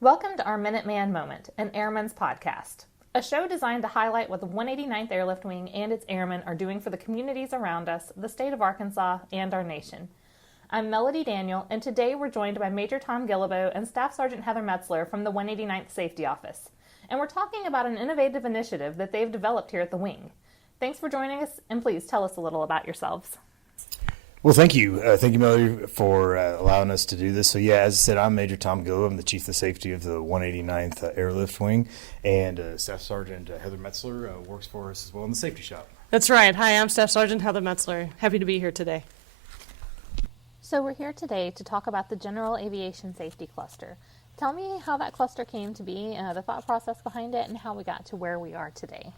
Welcome to our Minuteman Moment, an Airman's podcast, a show designed to highlight what the 189th Airlift Wing and its airmen are doing for the communities around us, the state of Arkansas, and our nation. I'm Melody Daniel, and today we're joined by Major Tom Guillebeau and Staff Sergeant Heather Metzler from the 189th Safety Office. And we're talking about an innovative initiative that they've developed here at the Wing. Thanks for joining us, and please tell us a little about yourselves. Well, thank you. Thank you, Melody, for allowing us to do this. So, as I said, I'm Major Tom Guillebeau. I'm the Chief of Safety of the 189th Airlift Wing, and Staff Sergeant Heather Metzler works for us as well in the safety shop. That's right. Hi, I'm Staff Sergeant Heather Metzler. Happy to be here today. So we're here today to talk about the General Aviation Safety Cluster. Tell me how that cluster came to be, the thought process behind it, and how we got to where we are today.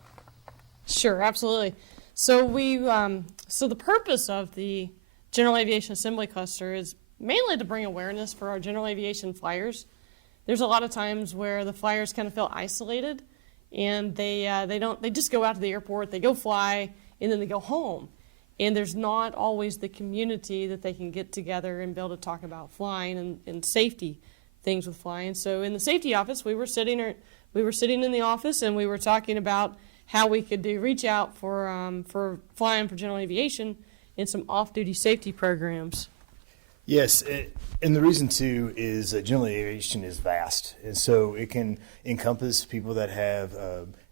Sure, absolutely. So the purpose of the General Aviation Assembly Cluster is mainly to bring awareness for our general aviation flyers. There's a lot of times where the flyers kind of feel isolated, and they just go out to the airport, they go fly, and then they go home. And there's not always the community that they can get together and be able to talk about flying and safety things with flying. So in the safety office, we were sitting in the office and we were talking about how we could reach out for flying for general aviation and some off-duty safety programs. Yes, and the reason too is that general aviation is vast, and so it can encompass people that have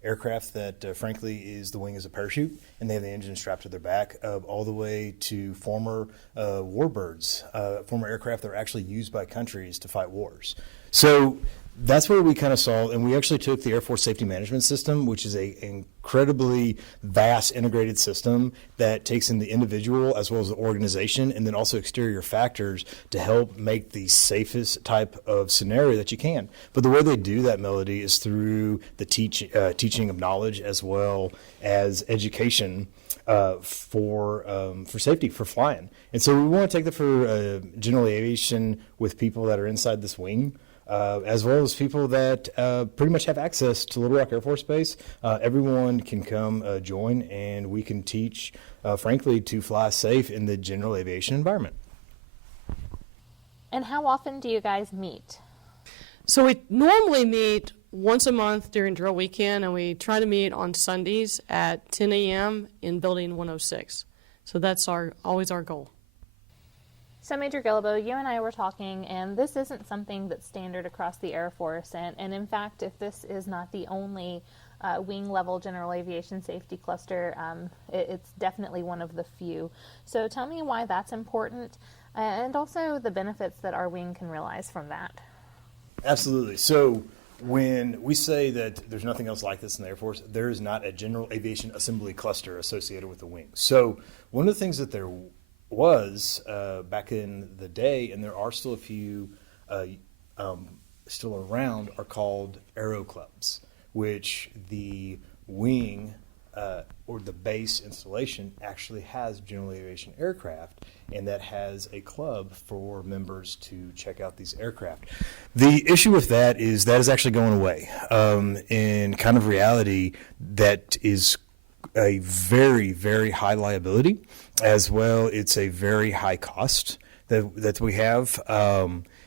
aircraft that frankly is the wing is a parachute and they have the engine strapped to their back, all the way to former warbirds, former aircraft that are actually used by countries to fight wars. So that's where we kind of saw, and we actually took the Air Force Safety Management System, which is an incredibly vast integrated system that takes in the individual as well as the organization and then also exterior factors to help make the safest type of scenario that you can. But the way they do that, Melody, is through the teaching of knowledge as well as education for safety, for flying. And so we want to take that for general aviation with people that are inside this wing. As well as people that pretty much have access to Little Rock Air Force Base. Everyone can come join, and we can teach, frankly, to fly safe in the general aviation environment. And how often do you guys meet? So we normally meet once a month during drill weekend, and we try to meet on Sundays at 10 a.m. in Building 106. So that's always our goal. So Major Guillebeau, you and I were talking, and this isn't something that's standard across the Air Force, and in fact, if this is not the only wing-level general aviation safety cluster, it's definitely one of the few. So tell me why that's important, and also the benefits that our wing can realize from that. Absolutely. So when we say that there's nothing else like this in the Air Force, there is not a general aviation assembly cluster associated with the wing. So one of the things that there was back in the day, and there are still a few still around, are called aero clubs, which the wing or the base installation actually has general aviation aircraft, and that has a club for members to check out these aircraft. The issue with that is actually going away. In kind of reality, that is a very, very high liability. As well, it's a very high cost that we have.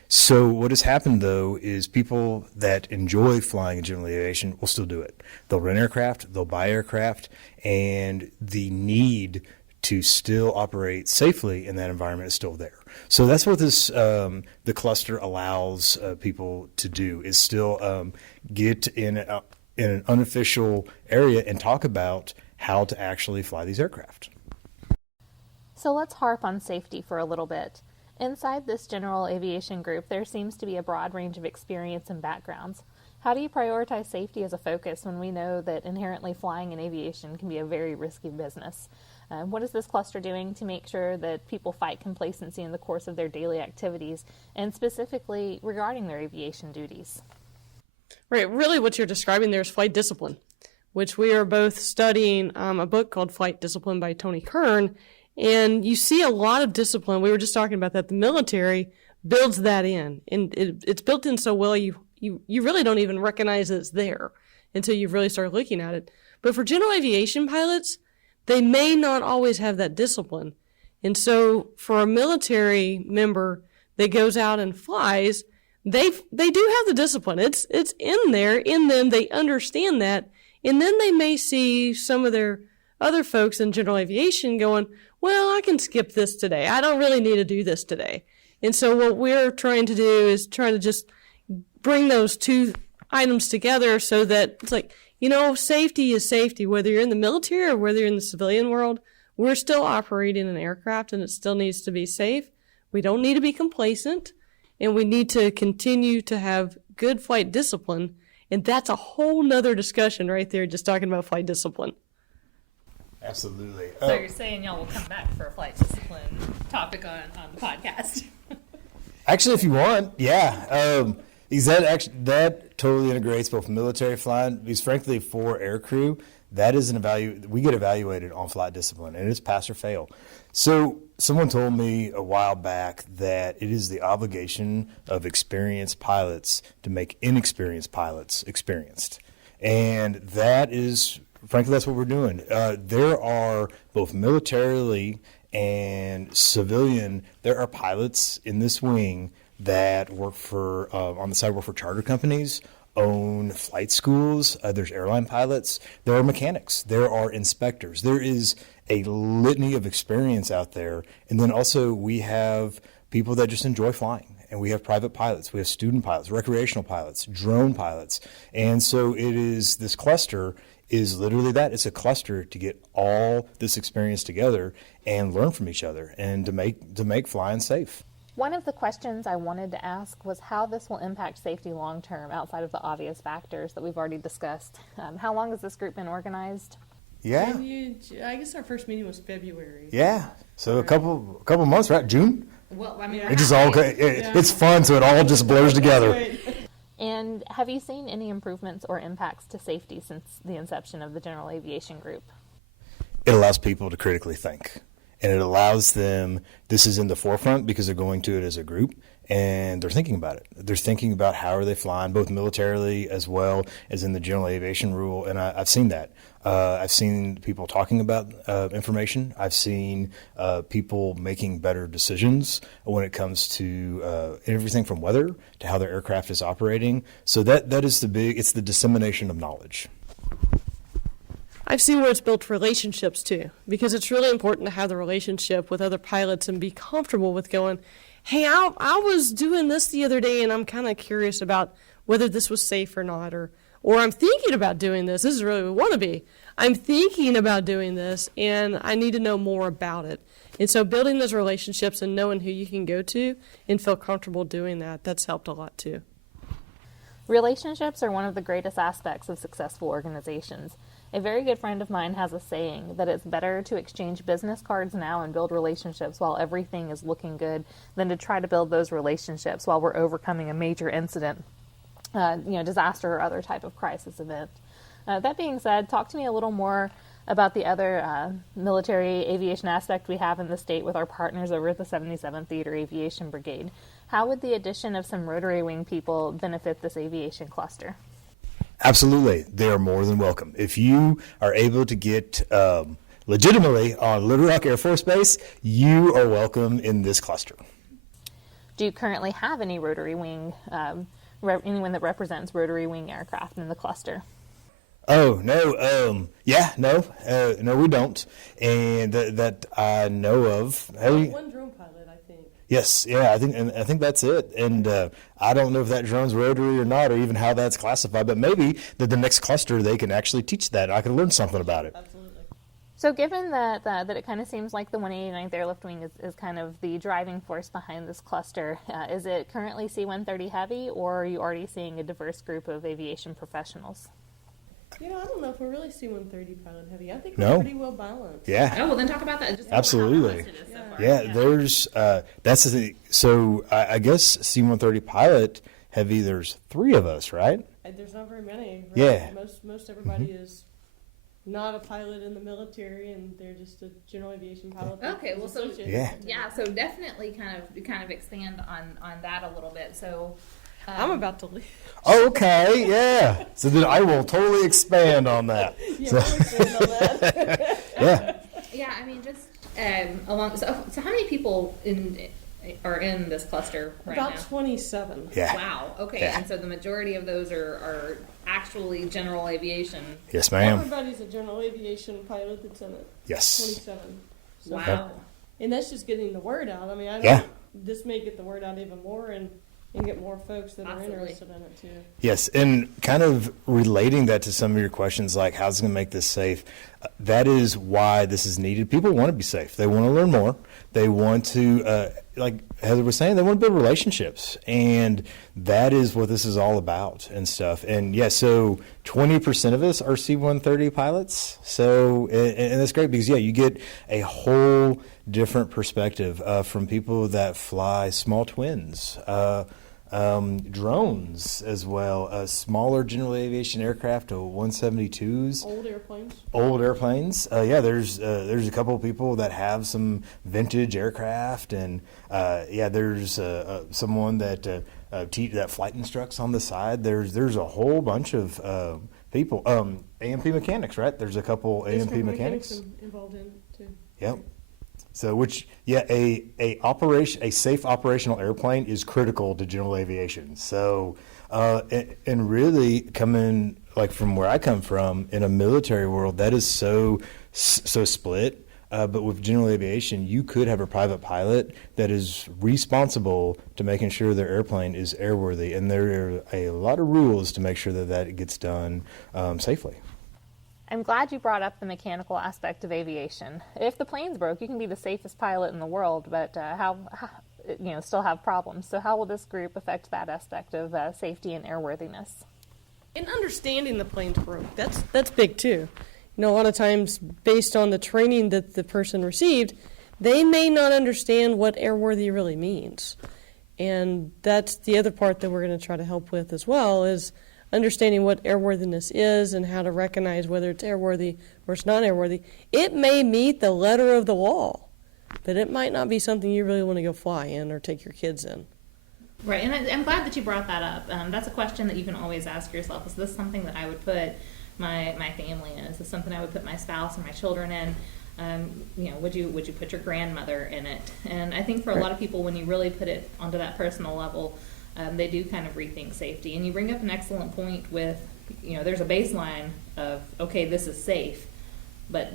So what has happened, though, is people that enjoy flying in general aviation will still do it. They'll rent aircraft, they'll buy aircraft, and the need to still operate safely in that environment is still there. So that's what this the cluster allows people to do, is still get in an unofficial area and talk about how to actually fly these aircraft. So let's harp on safety for a little bit. Inside this general aviation group, there seems to be a broad range of experience and backgrounds. How do you prioritize safety as a focus when we know that inherently flying in aviation can be a very risky business? What is this cluster doing to make sure that people fight complacency in the course of their daily activities, and specifically regarding their aviation duties? Right, really what you're describing there is flight discipline, which we are both studying a book called Flight Discipline by Tony Kern. And you see a lot of discipline. We were just talking about that. The military builds that in, and it's built in so well you really don't even recognize that it's there until you've really started looking at it. But for general aviation pilots, they may not always have that discipline. And so for a military member that goes out and flies, they do have the discipline. It's in there, in them. They understand that. And then they may see some of their other folks in general aviation going, well, I can skip this today. I don't really need to do this today. And so what we're trying to do is try to just bring those two items together so that it's like, safety is safety, whether you're in the military or whether you're in the civilian world. We're still operating an aircraft and it still needs to be safe. We don't need to be complacent, and we need to continue to have good flight discipline. And that's a whole nother discussion right there, just talking about flight discipline. Absolutely. So you're saying y'all will come back for a flight discipline topic on the podcast? Actually, if you want, yeah. Because that totally integrates both military flying, because frankly, for aircrew, that is we get evaluated on flight discipline, and it's pass or fail. So someone told me a while back that it is the obligation of experienced pilots to make inexperienced pilots experienced. And that is, frankly, that's what we're doing. There are both militarily and civilian, there are pilots in this wing that work for, on the side, work for charter companies, own flight schools. There's airline pilots. There are mechanics. There are inspectors. There is a litany of experience out there. And then also we have people that just enjoy flying. And we have private pilots. We have student pilots, recreational pilots, drone pilots. And so this cluster is literally that. It's a cluster to get all this experience together and learn from each other and to make flying safe. One of the questions I wanted to ask was how this will impact safety long term outside of the obvious factors that we've already discussed. How long has this group been organized? Yeah. I guess our first meeting was February. Yeah. So a couple months, right? June? Well, I mean, it just all it's fun, so it all just blurs together. Right. And have you seen any improvements or impacts to safety since the inception of the General Aviation Group? It allows people to critically think. And it allows them, this is in the forefront because they're going to it as a group, and they're thinking about it. They're thinking about how are they flying, both militarily as well as in the general aviation rule, and I've seen that. I've seen people talking about information. I've seen people making better decisions when it comes to everything from weather to how their aircraft is operating. So that is it's the dissemination of knowledge. I've seen where it's built relationships too, because it's really important to have the relationship with other pilots and be comfortable with going, hey, I was doing this the other day and I'm kind of curious about whether this was safe or not, or I'm thinking about doing this. This is really what we want to be. I'm thinking about doing this and I need to know more about it. And so building those relationships and knowing who you can go to and feel comfortable doing that's helped a lot too. Relationships are one of the greatest aspects of successful organizations. A very good friend of mine has a saying that it's better to exchange business cards now and build relationships while everything is looking good than to try to build those relationships while we're overcoming a major incident, disaster or other type of crisis event. That being said, talk to me a little more about the other military aviation aspect we have in the state with our partners over at the 77th Theater Aviation Brigade. How would the addition of some rotary wing people benefit this aviation cluster? Absolutely. They are more than welcome. If you are able to get legitimately on Little Rock Air Force Base, you are welcome in this cluster. Do you currently have any rotary wing, anyone that represents rotary wing aircraft in the cluster? Oh, no. No, we don't. And that I know of. One drone pilot, I think. Yes, yeah, I think that's it. And I don't know if that drone's rotary or not, or even how that's classified. But maybe the next cluster they can actually teach that. I can learn something about it. Absolutely. So, given that it kind of seems like the 189th Airlift Wing is kind of the driving force behind this cluster, is it currently C-130 heavy, or are you already seeing a diverse group of aviation professionals? I don't know if we're really C-130 pilot heavy. I think No. we're pretty well balanced. Yeah. Oh, well, then talk about that. Just Absolutely. Yeah. There's that's the thing. So I guess C-130 pilot heavy. There's 3 of us, right? There's not very many. Right? Yeah. Most everybody is not a pilot in the military, and they're just a general aviation pilot. Okay, well, so Yeah. so definitely kind of expand on that a little bit. So I'm about to leave. Oh, okay, yeah. So then I will totally expand on that. Yeah, we'll expand on that. Yeah. yeah, I mean, just along. So how many people are in this cluster right About now? 27. Yeah. Wow. Okay. Yeah. And so the majority of those are actually general aviation. Yes, ma'am. Everybody's a general aviation pilot that's in it. Yes. 27. So, Wow. and that's just getting the word out. I mean, I know Yeah. this may get the word out even more and get more folks that Absolutely. are interested in it too. Yes, and kind of relating that to some of your questions, like how's it going to make this safe? That is why this is needed. People want to be safe. They want to learn more. They want to, like Heather was saying, they want to build relationships, and that is what this is all about and stuff. And yeah, so 20% of us are C-130 pilots. So, and that's great because you get a whole different perspective from people that fly small twins. Drones as well, smaller general aviation aircraft, 172s, old airplanes. There's a couple of people that have some vintage aircraft, and there's someone that that flight instructs on the side. There's a whole bunch of people. AMP mechanics, right? There's a couple AMP mechanics involved in too. Yep. So, a safe operational airplane is critical to general aviation. So, and really coming like from where I come from in a military world, that is so split. But with general aviation, you could have a private pilot that is responsible to making sure their airplane is airworthy, and there are a lot of rules to make sure that it gets done safely. I'm glad you brought up the mechanical aspect of aviation. If the plane's broke, you can be the safest pilot in the world, but still have problems. So how will this group affect that aspect of safety and airworthiness? And understanding the plane's broke, that's big too. A lot of times based on the training that the person received, they may not understand what airworthy really means. And that's the other part that we're going to try to help with as well, is understanding what airworthiness is and how to recognize whether it's airworthy or it's not airworthy. It may meet the letter of the law, but it might not be something you really want to go fly in or take your kids in. Right, and I'm glad that you brought that up. That's a question that you can always ask yourself. Is this something that I would put my family in? Is this something I would put my spouse or my children in? Would you put your grandmother in it? And I think for a lot of people, when you really put it onto that personal level, they do kind of rethink safety. And you bring up an excellent point with, there's a baseline of, okay, this is safe, but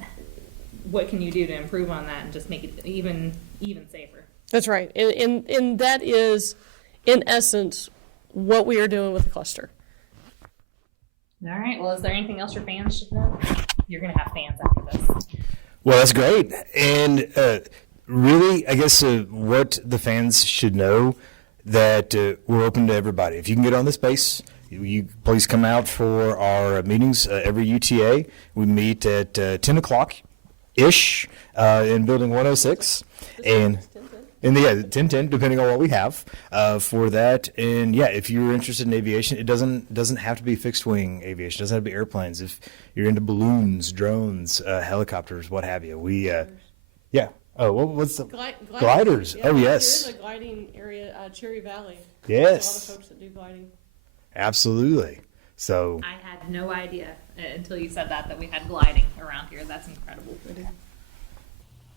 what can you do to improve on that and just make it even safer? That's right. And that is, in essence, what we are doing with the cluster. All right. Well, is there anything else your fans should know? You're going to have fans after this. Well, that's great. And really, I guess what the fans should know, that we're open to everybody. If you can get on this base, you please come out for our meetings every UTA. We meet at 10 o'clock-ish in Building 106. And 10:10, depending on what we have for that. And if you're interested in aviation, it doesn't have to be fixed wing aviation. It doesn't have to be airplanes. If you're into balloons, drones, helicopters, what have you, what's the gliders? Yeah, Oh yes, there is a gliding area, Cherry Valley. Yes, there's a lot of folks that do gliding. Absolutely. So I had no idea until you said that we had gliding around here. That's incredible.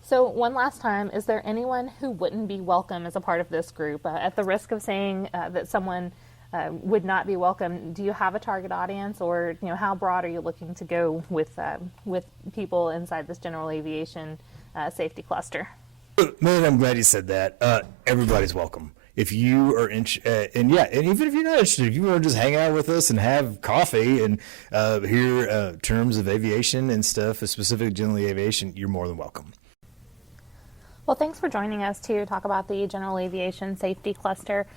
So one last time, is there anyone who wouldn't be welcome as a part of this group? At the risk of saying that someone would not be welcome, do you have a target audience, or how broad are you looking to go with people inside this general aviation safety cluster? Man, I'm glad you said that. Everybody's welcome. If you are interested, and even if you're not interested, if you want to just hang out with us and have coffee and hear terms of aviation and stuff, specific general aviation, you're more than welcome. Well, thanks for joining us to talk about the General Aviation Safety Cluster.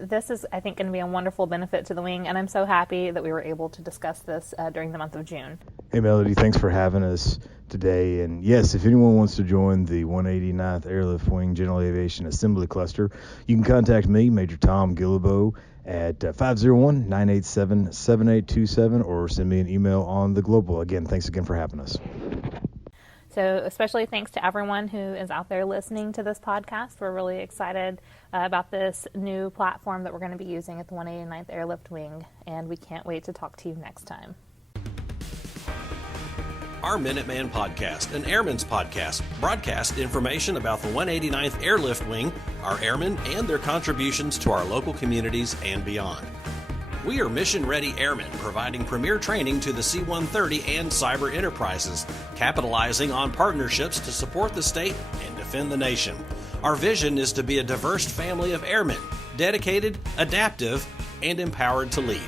This is, I think, going to be a wonderful benefit to the wing, and I'm so happy that we were able to discuss this during the month of June. Hey, Melody, thanks for having us today. And yes, if anyone wants to join the 189th Airlift Wing General Aviation Assembly Cluster, you can contact me, Major Tom Gillibo, at 501-987-7827, or send me an email on the Global. Again, thanks again for having us. So especially thanks to everyone who is out there listening to this podcast. We're really excited about this new platform that we're going to be using at the 189th Airlift Wing, and we can't wait to talk to you next time. Our Minuteman Podcast, an Airman's podcast, broadcasts information about the 189th Airlift Wing, our airmen, and their contributions to our local communities and beyond. We are mission-ready airmen providing premier training to the C-130 and cyber enterprises, capitalizing on partnerships to support the state and defend the nation. Our vision is to be a diverse family of airmen, dedicated, adaptive, and empowered to lead.